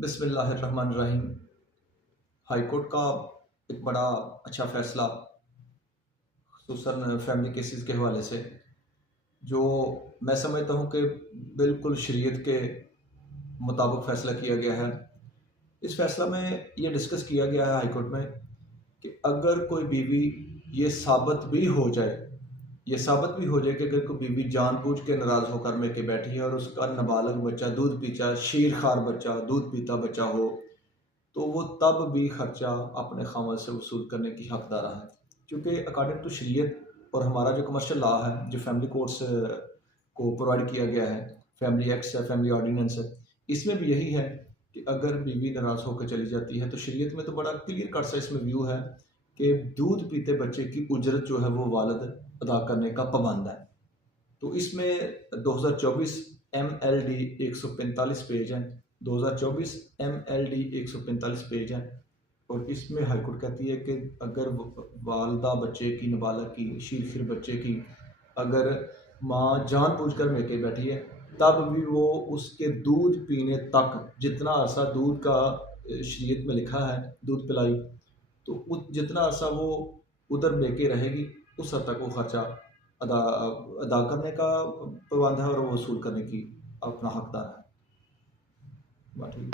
बिस्मिल्लाहिर्रहमानिर्रहीम। High court का एक बड़ा अच्छा फ़ैसला खुसूसन फैमिली केसेस के हवाले से, जो मैं समझता हूँ कि बिल्कुल शरीयत के मुताबिक फ़ैसला किया गया है। इस फ़ैसला में ये डिस्कस किया गया है हाई कोर्ट में कि अगर कोई बीवी ये साबित भी हो जाए कि अगर कोई बीवी जानबूझ के नाराज़ होकर में के बैठी है और उसका नाबालिग बच्चा दूध पीता, शीरखार बच्चा, दूध पीता बच्चा हो, तो वो तब भी खर्चा अपने खामद से वसूल करने की हकदार है। क्योंकि अकॉर्डिंग टू शरीयत और हमारा जो कमर्शियल लॉ है, जो फैमिली कोर्ट्स को प्रोवाइड किया गया है, फैमिली एक्ट्स है, फैमिली ऑर्डिनेंस है, इसमें भी यही है कि अगर बीवी नाराज़ होकर चली जाती है तो शरीयत में तो बड़ा क्लियर कट सा इसमें व्यू है कि दूध पीते बच्चे की उजरत जो है वो वालिद अदा करने का पाबंद है। तो इसमें 2024 MLD 145 पेज है, 2024 MLD 145 पेज है। और इसमें हाईकोर्ट कहती है कि अगर वालदा बच्चे की, नाबालिग की, शीर बच्चे की अगर माँ जानबूझकर मेके बैठी है, तब भी वो उसके दूध पीने तक जितना अरसा दूध का शरीयत में लिखा है दूध पिलाई, तो उस जितना अरसा वो उधर मेके रहेगी उस हद तक वो खर्चा अदा अदा करने का पाबंद है और वो वसूल करने की अपना हकदार है। बात ठीक है।